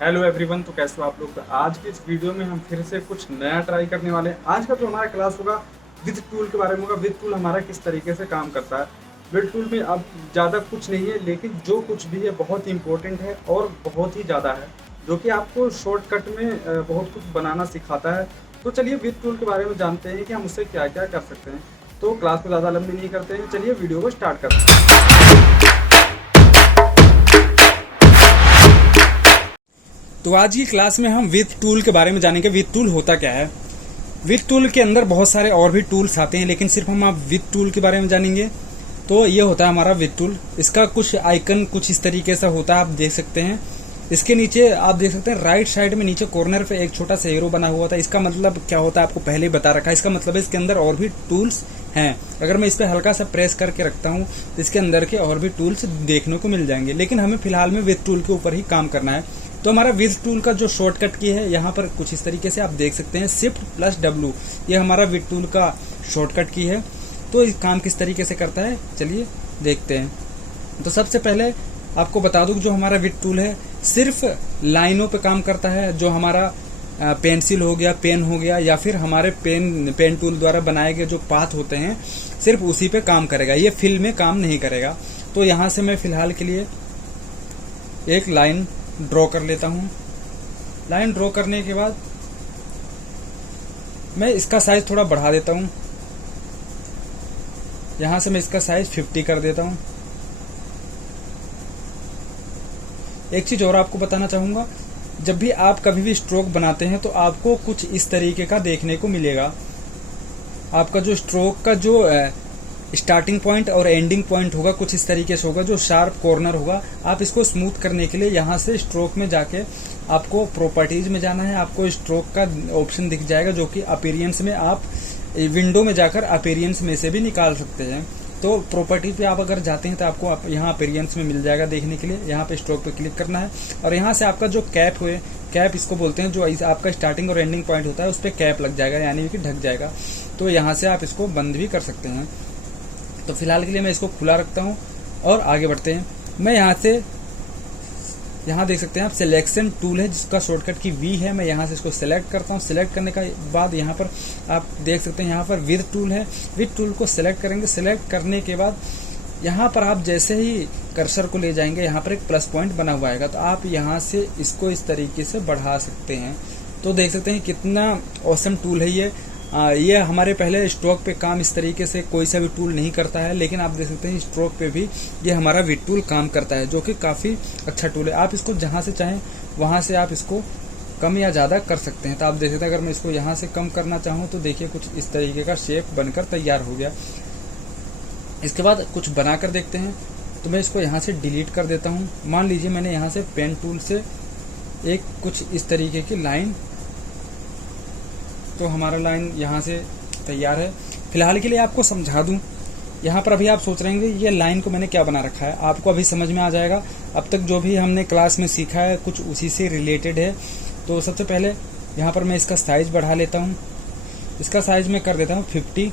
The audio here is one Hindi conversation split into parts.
Hello everyone. तो कैसे हो आप लोग। आज की इस वीडियो में हम फिर से कुछ नया ट्राई करने वाले हैं। आज का जो हमारा क्लास होगा विद टूल के बारे में होगा। विद टूल हमारा किस तरीके से काम करता है। विद टूल में अब ज़्यादा कुछ नहीं है, लेकिन जो कुछ भी है बहुत ही इंपॉर्टेंट है और बहुत ही ज़्यादा है, जो कि आपको शॉर्टकट में बहुत कुछ बनाना सिखाता है। तो चलिए विद टूल के बारे में जानते हैं कि हम उससे क्या क्या कर सकते हैं। तो क्लास को ज़्यादा लंबी नहीं करते हैं, चलिए वीडियो को स्टार्ट करते हैं। तो आज की क्लास में हम विद टूल के बारे में जानेंगे। विद टूल होता क्या है। विद टूल के अंदर बहुत सारे और भी टूल्स आते हैं, लेकिन सिर्फ हम आप विद टूल के बारे में जानेंगे। तो ये होता है हमारा विद टूल। इसका कुछ आइकन कुछ इस तरीके से होता है, आप देख सकते हैं। इसके नीचे आप देख सकते हैं राइट साइड में नीचे कॉर्नर पे एक छोटा सा एरो बना हुआ था। इसका मतलब क्या होता है आपको पहले ही बता रखा है। इसका मतलब है इसके अंदर और भी टूल्स हैं। अगर मैं इस पर हल्का सा प्रेस करके रखता हूँ तो इसके अंदर के और भी टूल्स देखने को मिल जाएंगे, लेकिन हमें फिलहाल में विद टूल के ऊपर ही काम करना है। तो हमारा विद टूल का जो शॉर्टकट की है यहाँ पर कुछ इस तरीके से आप देख सकते हैं, Shift+W। ये हमारा विद टूल का शॉर्टकट की है। तो इस काम किस तरीके से करता है चलिए देखते हैं। तो सबसे पहले आपको बता दूं जो हमारा विद टूल है सिर्फ लाइनों पे काम करता है। जो हमारा पेंसिल हो गया, पेन हो गया, या फिर हमारे पेन टूल द्वारा बनाए गए जो पाथ होते हैं सिर्फ उसी पे काम करेगा। ये फिल में काम नहीं करेगा। तो यहाँ से मैं फिलहाल के लिए एक लाइन ड्रॉ कर लेता हूँ। लाइन ड्रॉ करने के बाद मैं इसका साइज थोड़ा बढ़ा देता हूँ। यहाँ से मैं इसका साइज 50 कर देता हूँ। एक चीज और आपको बताना चाहूंगा, जब भी आप कभी भी स्ट्रोक बनाते हैं तो आपको कुछ इस तरीके का देखने को मिलेगा। आपका जो स्ट्रोक का जो स्टार्टिंग पॉइंट और एंडिंग पॉइंट होगा कुछ इस तरीके से होगा, जो शार्प कॉर्नर होगा। आप इसको स्मूथ करने के लिए यहाँ से स्ट्रोक में जाके आपको प्रॉपर्टीज में जाना है। आपको स्ट्रोक का ऑप्शन दिख जाएगा, जो कि अपीयरेंस में आप विंडो में जाकर अपीयरेंस में से भी निकाल सकते हैं। तो प्रॉपर्टी पे आप अगर जाते हैं तो आपको यहाँ अपीयरेंस में मिल जाएगा देखने के लिए। यहाँ पे स्ट्रोक पे क्लिक करना है और यहाँ से आपका जो कैप हुए, कैप इसको बोलते हैं, जो आपका स्टार्टिंग और एंडिंग पॉइंट होता है उस पर कैप लग जाएगा, यानी कि ढक जाएगा। तो यहाँ से आप इसको बंद भी कर सकते हैं। तो फिलहाल के लिए मैं इसको खुला रखता हूँ और आगे बढ़ते हैं। मैं यहाँ से यहाँ देख सकते हैं आप सिलेक्शन टूल है जिसका शॉर्टकट की वी है। मैं यहाँ से इसको सिलेक्ट करता हूँ। सिलेक्ट करने का बाद यहाँ पर आप देख सकते हैं यहाँ पर विद टूल है। विद टूल को सिलेक्ट करेंगे। सिलेक्ट करने के बाद यहाँ पर आप जैसे ही कर्सर को ले जाएंगे यहाँ पर एक प्लस पॉइंट बना हुआ आएगा। तो आप यहाँ से इसको इस तरीके से बढ़ा सकते हैं। तो देख सकते हैं कितना ऑसम टूल है ये हमारे पहले स्ट्रोक पे काम इस तरीके से कोई सा भी टूल नहीं करता है, लेकिन आप देख सकते हैं स्ट्रोक पे भी ये हमारा विद टूल काम करता है, जो कि काफ़ी अच्छा टूल है। आप इसको जहाँ से चाहें वहाँ से आप इसको कम या ज़्यादा कर सकते हैं। तो आप देख सकते हैं अगर मैं इसको यहाँ से कम करना चाहूँ तो देखिए कुछ इस तरीके का शेप बनकर तैयार हो गया। इसके बाद कुछ बना कर देखते हैं। तो मैं इसको यहाँ से डिलीट कर देता हूँ। मान लीजिए मैंने यहाँ से पेन टूल से एक कुछ इस तरीके की लाइन, तो हमारा लाइन यहाँ से तैयार है। फिलहाल के लिए आपको समझा दूं, यहाँ पर अभी आप सोच रहे हैं ये लाइन को मैंने क्या बना रखा है, आपको अभी समझ में आ जाएगा। अब तक जो भी हमने क्लास में सीखा है कुछ उसी से रिलेटेड है। तो सबसे पहले यहाँ पर मैं इसका साइज बढ़ा लेता हूँ। इसका साइज मैं कर देता हूँ 50।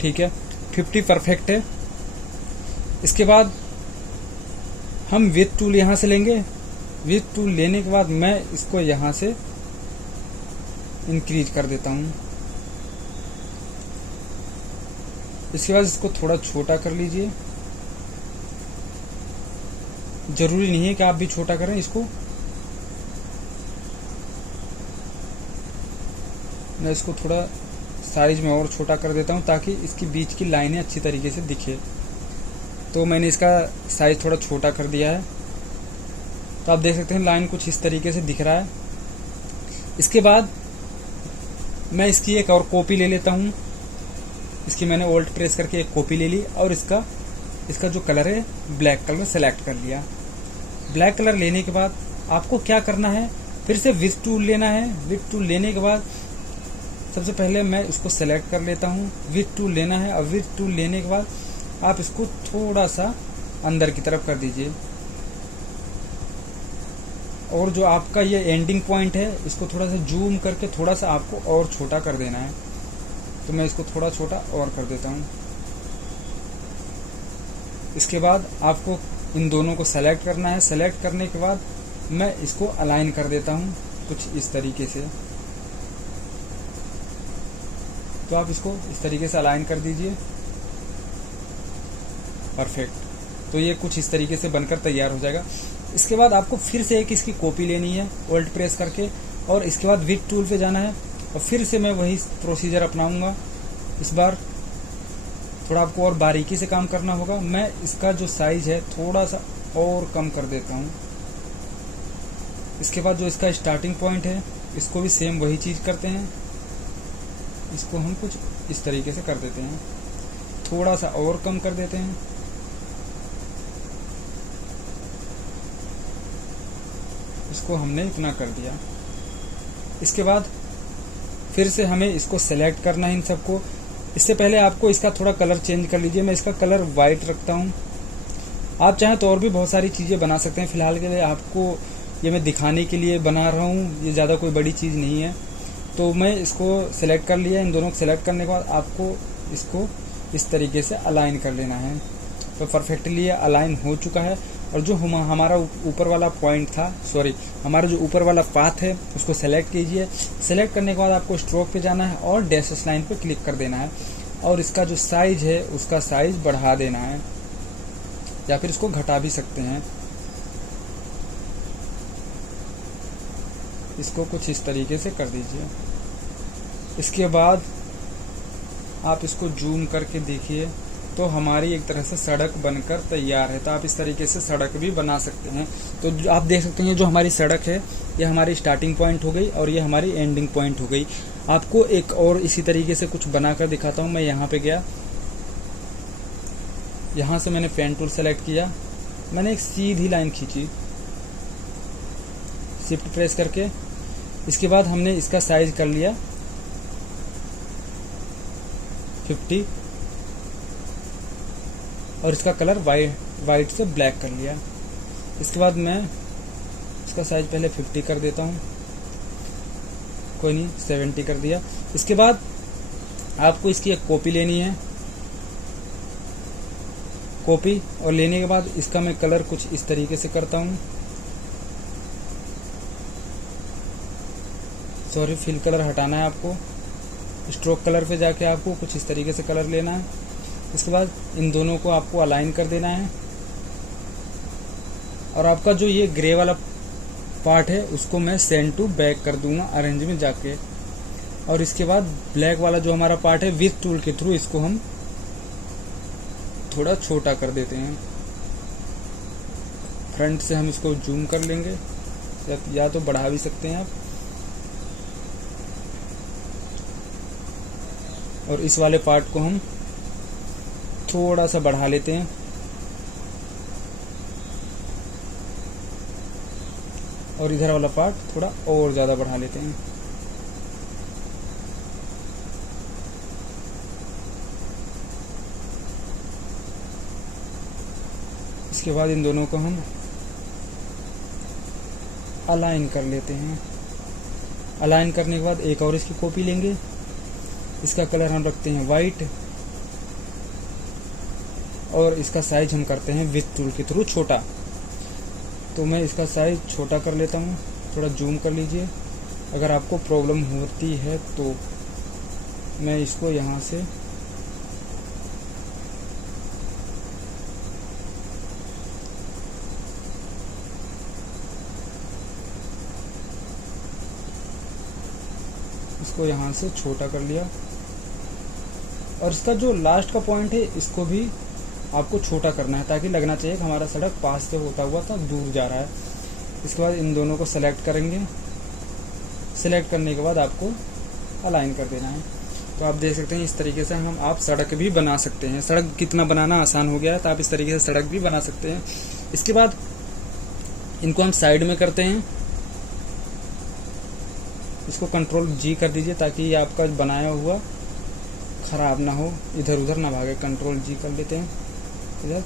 ठीक है, 50 परफेक्ट है। इसके बाद हम विद टूल यहाँ से लेंगे। विद टूल लेने के बाद मैं इसको यहाँ से इंक्रीज कर देता हूँ। इसके बाद इसको थोड़ा छोटा कर लीजिए। जरूरी नहीं है कि आप भी छोटा करें इसको। मैं इसको थोड़ा साइज में और छोटा कर देता हूँ ताकि इसकी बीच की लाइनें अच्छी तरीके से दिखे। तो मैंने इसका साइज थोड़ा छोटा कर दिया है। तो आप देख सकते हैं लाइन कुछ इस तरीके से दिख रहा है। इसके बाद मैं इसकी एक और कॉपी ले लेता हूँ। इसकी मैंने ऑल्ट प्रेस करके एक कॉपी ले ली और इसका जो कलर है ब्लैक कलर सेलेक्ट कर लिया। ब्लैक कलर लेने के बाद आपको क्या करना है, फिर से विद टूल लेना है। विद टूल लेने के बाद सबसे पहले मैं इसको सेलेक्ट कर लेता हूँ। विद टूल लेना है और विद टूल लेने के बाद आप इसको थोड़ा सा अंदर की तरफ कर दीजिए। और जो आपका ये एंडिंग पॉइंट है इसको थोड़ा सा जूम करके थोड़ा सा आपको और छोटा कर देना है। तो मैं इसको थोड़ा छोटा और कर देता हूँ। इसके बाद आपको इन दोनों को सेलेक्ट करना है। सेलेक्ट करने के बाद मैं इसको अलाइन कर देता हूँ कुछ इस तरीके से। तो आप इसको इस तरीके से अलाइन कर दीजिए। परफेक्ट। तो ये कुछ इस तरीके से बनकर तैयार हो जाएगा। इसके बाद आपको फिर से एक इसकी कॉपी लेनी है ऑल्ट प्रेस करके, और इसके बाद विथ टूल पे जाना है और फिर से मैं वही प्रोसीजर अपनाऊंगा। इस बार थोड़ा आपको और बारीकी से काम करना होगा। मैं इसका जो साइज है थोड़ा सा और कम कर देता हूँ। इसके बाद जो इसका स्टार्टिंग पॉइंट है इसको भी सेम वही चीज़ करते हैं। इसको हम कुछ इस तरीके से कर देते हैं, थोड़ा सा और कम कर देते हैं। इसको हमने इतना कर दिया। इसके बाद फिर से हमें इसको सेलेक्ट करना है इन सबको। इससे पहले आपको इसका थोड़ा कलर चेंज कर लीजिए। मैं इसका कलर वाइट रखता हूँ। आप चाहें तो और भी बहुत सारी चीज़ें बना सकते हैं। फिलहाल के लिए आपको ये मैं दिखाने के लिए बना रहा हूँ, ये ज़्यादा कोई बड़ी चीज़ नहीं है। तो मैं इसको सेलेक्ट कर लिया। इन दोनों को सेलेक्ट करने के बाद आपको इसको इस तरीके से अलाइन कर लेना है। तो परफेक्टली ये अलाइन हो चुका है। और जो हमारा ऊपर वाला पॉइंट था, सॉरी, हमारा जो ऊपर वाला पाथ है उसको सेलेक्ट कीजिए। सेलेक्ट करने के बाद आपको स्ट्रोक पे जाना है और डैशेस लाइन पे क्लिक कर देना है, और इसका जो साइज है उसका साइज बढ़ा देना है, या फिर इसको घटा भी सकते हैं। इसको कुछ इस तरीके से कर दीजिए। इसके बाद आप इसको जूम करके देखिए तो हमारी एक तरह से सड़क बनकर तैयार है। तो आप इस तरीके से सड़क भी बना सकते हैं। तो आप देख सकते हैं जो हमारी सड़क है ये हमारी स्टार्टिंग पॉइंट हो गई और ये हमारी एंडिंग पॉइंट हो गई। आपको एक और इसी तरीके से कुछ बनाकर दिखाता हूँ। मैं यहाँ पे गया, यहाँ से मैंने पेन टूल सेलेक्ट किया, मैंने एक सीधी लाइन खींची शिफ्ट प्रेस करके। इसके बाद हमने इसका साइज कर लिया 50 और इसका कलर वाइट से ब्लैक कर लिया। इसके बाद मैं इसका साइज पहले 50 कर देता हूँ, कोई नहीं 70 कर दिया। इसके बाद आपको इसकी एक कॉपी लेनी है, कॉपी, और लेने के बाद इसका मैं कलर कुछ इस तरीके से करता हूँ। सॉरी, फिल कलर हटाना है आपको। स्ट्रोक कलर पे जाके आपको कुछ इस तरीके से कलर लेना है। इसके बाद इन दोनों को आपको अलाइन कर देना है, और आपका जो ये ग्रे वाला पार्ट है उसको मैं सेंड टू बैक कर दूंगा अरेंज में जाके। और इसके बाद ब्लैक वाला जो हमारा पार्ट है विथ टूल के थ्रू इसको हम थोड़ा छोटा कर देते हैं। फ्रंट से हम इसको जूम कर लेंगे, या तो बढ़ा भी सकते हैं आप। और इस वाले पार्ट को हम थोड़ा सा बढ़ा लेते हैं, और इधर वाला पार्ट थोड़ा और ज़्यादा बढ़ा लेते हैं। इसके बाद इन दोनों को हम अलाइन कर लेते हैं। अलाइन करने के बाद एक और इसकी कॉपी लेंगे। इसका कलर हम रखते हैं वाइट, और इसका साइज हम करते हैं विथ टूल के थ्रू छोटा। तो मैं इसका साइज छोटा कर लेता हूँ, थोड़ा जूम कर लीजिए। अगर आपको प्रॉब्लम होती है तो मैं इसको यहाँ से यहाँ से छोटा कर लिया, और इसका जो लास्ट का पॉइंट है इसको भी आपको छोटा करना है, ताकि लगना चाहिए कि हमारा सड़क पास से होता हुआ था दूर जा रहा है। इसके बाद इन दोनों को सेलेक्ट करेंगे। सेलेक्ट करने के बाद आपको अलाइन कर देना है। तो आप देख सकते हैं इस तरीके से आप सड़क भी बना सकते हैं। सड़क कितना बनाना आसान हो गया है, तो आप इस तरीके से सड़क भी बना सकते हैं। इसके बाद इनको हम साइड में करते हैं। इसको कंट्रोल जी कर दीजिए ताकि ये आपका बनाया हुआ ख़राब ना हो, इधर उधर ना भागे। कंट्रोल जी कर लेते हैं इधर।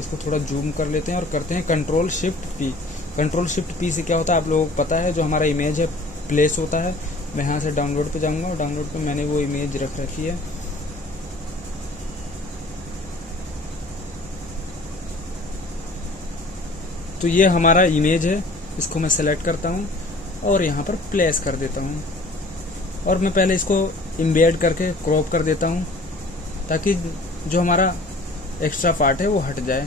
इसको थोड़ा जूम कर लेते हैं और करते हैं control shift P. Control shift P से क्या होता है आप लोगों को पता है, जो हमारा इमेज है प्लेस होता है। मैं यहाँ से डाउनलोड पे जाऊँगा, और डाउनलोड पे मैंने वो इमेज रख रखी है। तो ये हमारा इमेज है, इसको मैं सेलेक्ट करता हूँ और यहाँ पर प्लेस कर देता हूँ। और मैं पहले इसको इम्बेड करके क्रॉप कर देता हूँ ताकि जो हमारा एक्स्ट्रा पार्ट है वो हट जाए।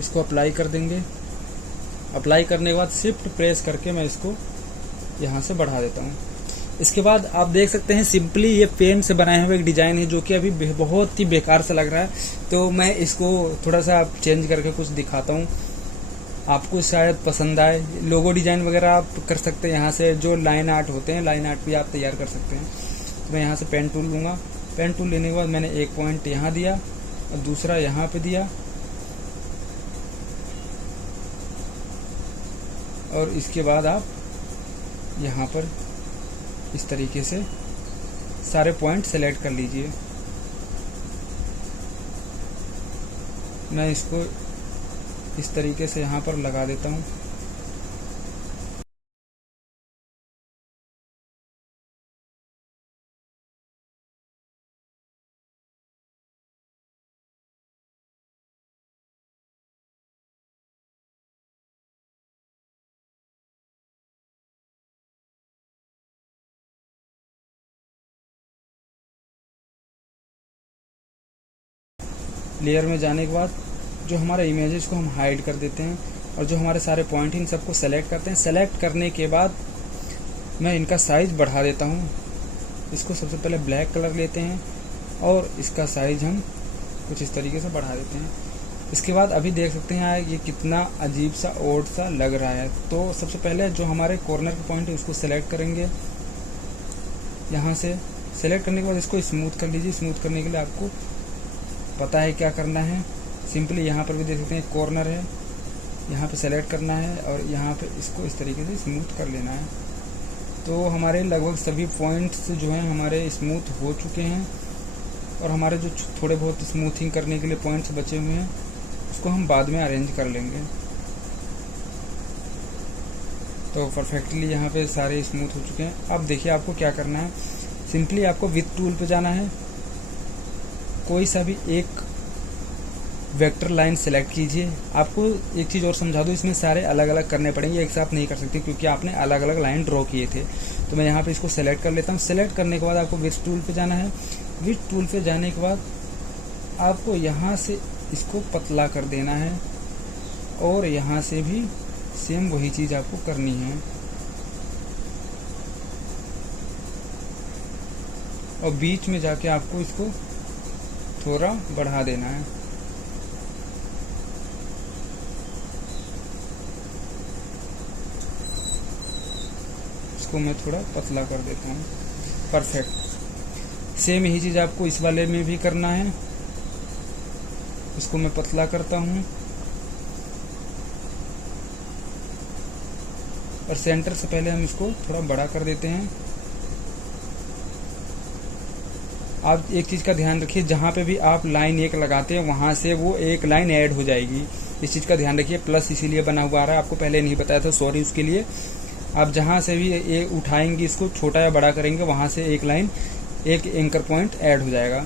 इसको अप्लाई कर देंगे। अप्लाई करने के बाद शिफ्ट प्रेस करके मैं इसको यहाँ से बढ़ा देता हूँ। इसके बाद आप देख सकते हैं सिंपली ये पेन से बनाया हुआ एक डिज़ाइन है जो कि अभी बहुत ही बेकार सा लग रहा है। तो मैं इसको थोड़ा सा चेंज करके कुछ दिखाता हूँ, आपको शायद पसंद आए। लोगो डिज़ाइन वगैरह आप कर सकते हैं, यहाँ से जो लाइन आर्ट होते हैं लाइन आर्ट भी आप तैयार कर सकते हैं। तो मैं यहाँ से पेन टूल लूँगा। पेन टूल लेने के बाद मैंने एक पॉइंट यहाँ दिया और दूसरा यहाँ पे दिया और इसके बाद आप यहाँ पर इस तरीके से सारे पॉइंट सेलेक्ट कर लीजिए। मैं इसको इस तरीके से यहाँ पर लगा देता हूँ। लेयर में जाने के बाद जो हमारा इमेज है इसको हम हाइड कर देते हैं और जो हमारे सारे पॉइंट इन सबको सेलेक्ट करते हैं। सेलेक्ट करने के बाद मैं इनका साइज बढ़ा देता हूँ। इसको सबसे पहले ब्लैक कलर लेते हैं और इसका साइज हम कुछ इस तरीके से बढ़ा देते हैं। इसके बाद अभी देख सकते हैं ये कितना अजीब सा ओड सा लग रहा है। तो सबसे पहले जो हमारे कॉर्नर के पॉइंट है उसको सेलेक्ट करेंगे। यहाँ से सेलेक्ट करने के बाद इसको स्मूथ कर लीजिए। स्मूथ करने के लिए आपको पता है क्या करना है। सिंपली यहाँ पर भी देख सकते हैं कॉर्नर है, यहाँ पे सेलेक्ट करना है और यहाँ पे इसको इस तरीके से स्मूथ कर लेना है। तो हमारे लगभग सभी पॉइंट्स जो हैं हमारे स्मूथ हो चुके हैं और हमारे जो थोड़े बहुत स्मूथिंग करने के लिए पॉइंट्स बचे हुए हैं उसको हम बाद में अरेंज कर लेंगे। तो परफेक्टली यहाँ पे सारे स्मूथ हो चुके हैं। अब देखिए आपको क्या करना है। सिंपली आपको विथ टूल पे जाना है, कोई सा भी एक वेक्टर लाइन सेलेक्ट कीजिए। आपको एक चीज़ और समझा दूँ, इसमें सारे अलग अलग करने पड़ेंगे, एक साथ नहीं कर सकते क्योंकि आपने अलग अलग लाइन ड्रॉ किए थे। तो मैं यहाँ पे इसको सेलेक्ट कर लेता हूँ। सेलेक्ट करने के बाद आपको विथ टूल पे जाना है। विथ टूल पे जाने के बाद आपको यहाँ से इसको पतला कर देना है और यहाँ से भी सेम वही चीज़ आपको करनी है और बीच में जाके आपको इसको थोड़ा बढ़ा देना है। इसको मैं थोड़ा पतला कर देता हूँ। परफेक्ट। सेम यही चीज़ आपको इस वाले में भी करना है। इसको मैं पतला करता हूँ और सेंटर से पहले हम इसको थोड़ा बड़ा कर देते हैं। आप एक चीज़ का ध्यान रखिए, जहाँ पे भी आप लाइन एक लगाते हैं वहाँ से वो एक लाइन ऐड हो जाएगी। इस चीज़ का ध्यान रखिए। प्लस इसीलिए बना हुआ आ रहा है, आपको पहले नहीं बताया था, सॉरी उसके लिए। आप जहाँ से भी ये उठाएंगे इसको छोटा या बड़ा करेंगे वहाँ से एक लाइन एक एंकर पॉइंट ऐड हो जाएगा।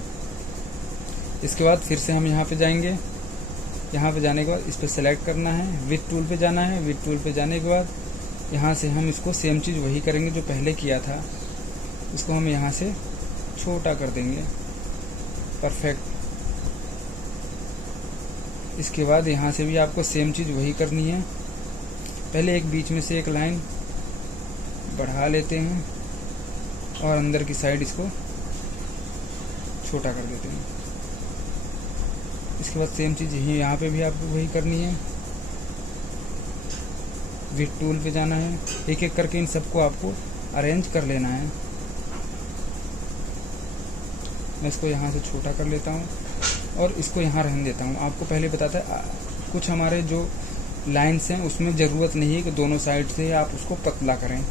इसके बाद फिर से हम यहाँ पे जाएंगे। यहाँ पे जाने के बाद इस पर सेलेक्ट करना है, विथ टूल पे जाना है। विथ टूल पे जाने के बाद यहाँ से हम इसको सेम चीज़ वही करेंगे जो पहले किया था। इसको हम यहाँ से छोटा कर देंगे। परफेक्ट। इसके बाद यहाँ से भी आपको सेम चीज़ वही करनी है। पहले एक बीच में से एक लाइन बढ़ा लेते हैं और अंदर की साइड इसको छोटा कर देते हैं। इसके बाद सेम चीज़ यही यहाँ पे भी आपको वही करनी है। विथ टूल पे जाना है, एक एक करके इन सबको आपको अरेंज कर लेना है। मैं इसको यहाँ से छोटा कर लेता हूँ और इसको यहाँ रहने देता हूँ। आपको पहले बताता है कुछ हमारे जो लाइन्स हैं उसमें ज़रूरत नहीं है कि दोनों साइड से आप उसको पतला करें।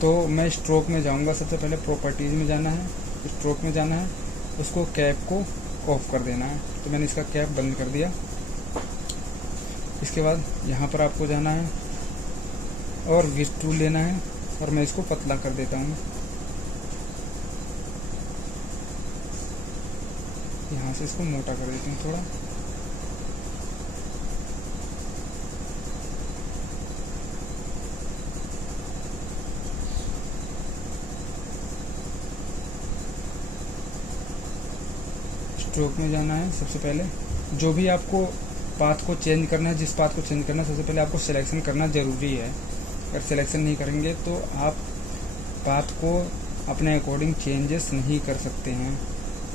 तो मैं स्ट्रोक में जाऊँगा। सबसे पहले प्रॉपर्टीज़ में जाना है, स्ट्रोक में जाना है, उसको कैप को ऑफ कर देना है। तो मैंने इसका कैप बंद कर दिया। इसके बाद यहाँ पर आपको जाना है और विथ टूल लेना है और मैं इसको पतला कर देता हूँ। यहाँ से इसको मोटा कर देते हैं थोड़ा। स्ट्रोक में जाना है। सबसे पहले जो भी आपको पाथ को चेंज करना है, जिस पाथ को चेंज करना है, सबसे पहले आपको सिलेक्शन करना ज़रूरी है। अगर सिलेक्शन नहीं करेंगे तो आप पाथ को अपने अकॉर्डिंग चेंजेस नहीं कर सकते हैं।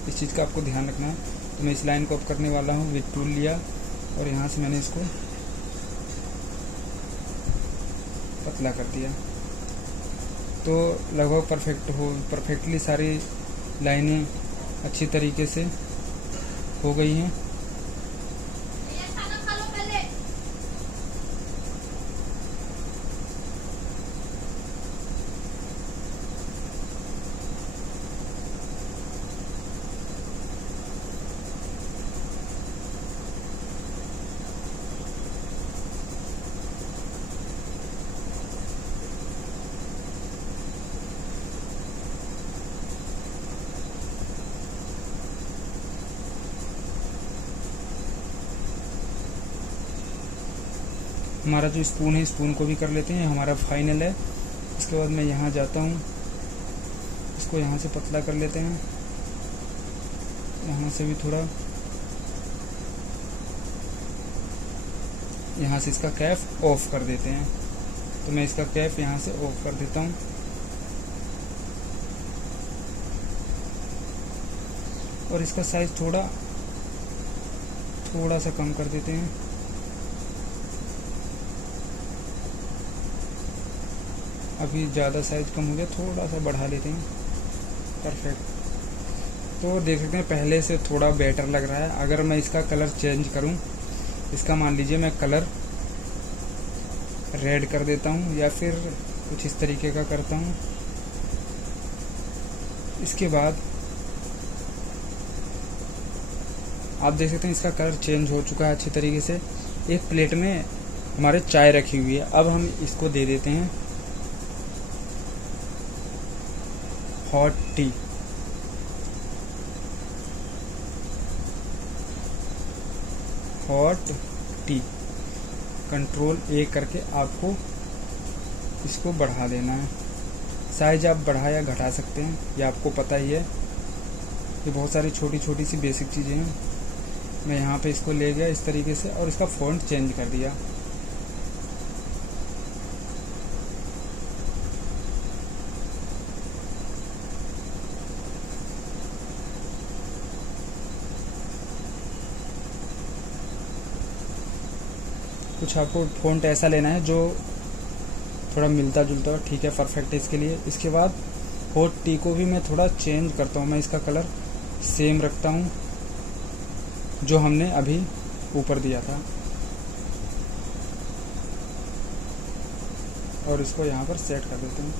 इस चीज़ का आपको ध्यान रखना है। तो मैं इस लाइन को अब करने वाला हूँ। विद टूल लिया और यहाँ से मैंने इसको पतला कर दिया। तो लगभग परफेक्टली सारी लाइनें अच्छी तरीके से हो गई हैं। हमारा जो स्पून है, स्पून को भी कर लेते हैं। हमारा फाइनल है। इसके बाद मैं यहाँ जाता हूँ, इसको यहाँ से पतला कर लेते हैं। यहाँ से भी थोड़ा, यहाँ से इसका कैप ऑफ कर देते हैं। तो मैं इसका कैप यहाँ से ऑफ कर देता हूँ। और इसका साइज थोड़ा सा कम कर देते हैं। अभी ज़्यादा साइज कम हो गया, थोड़ा सा बढ़ा लेते हैं। परफेक्ट। तो देख सकते हैं पहले से थोड़ा बेटर लग रहा है। अगर मैं इसका कलर चेंज करूं, इसका मान लीजिए मैं कलर रेड कर देता हूं या फिर कुछ इस तरीके का करता हूं। इसके बाद आप देख सकते हैं इसका कलर चेंज हो चुका है अच्छी तरीके से। एक प्लेट में हमारे चाय रखी हुई है। अब हम इसको दे देते हैं hot T. Hot T control ए करके आपको इसको बढ़ा देना है। साइज आप बढ़ा या घटा सकते हैं, ये आपको पता ही है। ये बहुत सारी छोटी छोटी सी बेसिक चीज़ें हैं। मैं यहाँ पे इसको ले गया इस तरीके से और इसका फॉन्ट चेंज कर दिया। कुछ आपको फॉन्ट ऐसा लेना है जो थोड़ा मिलता जुलता हो। ठीक है, परफेक्ट है इसके लिए। इसके बाद हॉट टी को भी मैं थोड़ा चेंज करता हूँ। मैं इसका कलर सेम रखता हूँ जो हमने अभी ऊपर दिया था, और इसको यहाँ पर सेट कर देते हैं।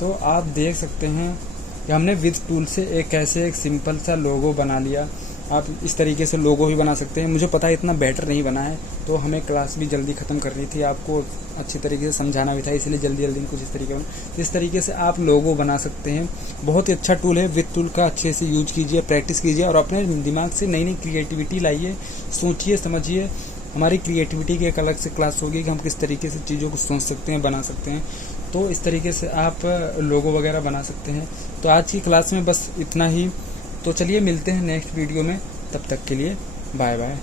तो आप देख सकते हैं कि हमने विद टूल से एक सिंपल सा लोगो बना लिया। आप इस तरीके से लोगो भी बना सकते हैं। मुझे पता है इतना बेटर नहीं बना है, तो हमें क्लास भी जल्दी ख़त्म करनी थी, आपको अच्छी तरीके से समझाना भी था, इसलिए जल्दी कुछ इस तरीके तो इस तरीके से आप लोगो बना सकते हैं। बहुत ही अच्छा टूल है। विद टूल का अच्छे से यूज कीजिए, प्रैक्टिस कीजिए और अपने दिमाग से नई क्रिएटिविटी लाइए। सोचिए, समझिए। हमारी क्रिएटिविटी की एक अलग से क्लास होगी कि हम किस तरीके से चीज़ों को सोच सकते हैं, बना सकते हैं। तो इस तरीके से आप लोगो वगैरह बना सकते हैं। तो आज की क्लास में बस इतना ही। तो चलिए मिलते हैं नेक्स्ट वीडियो में। तब तक के लिए बाय बाय।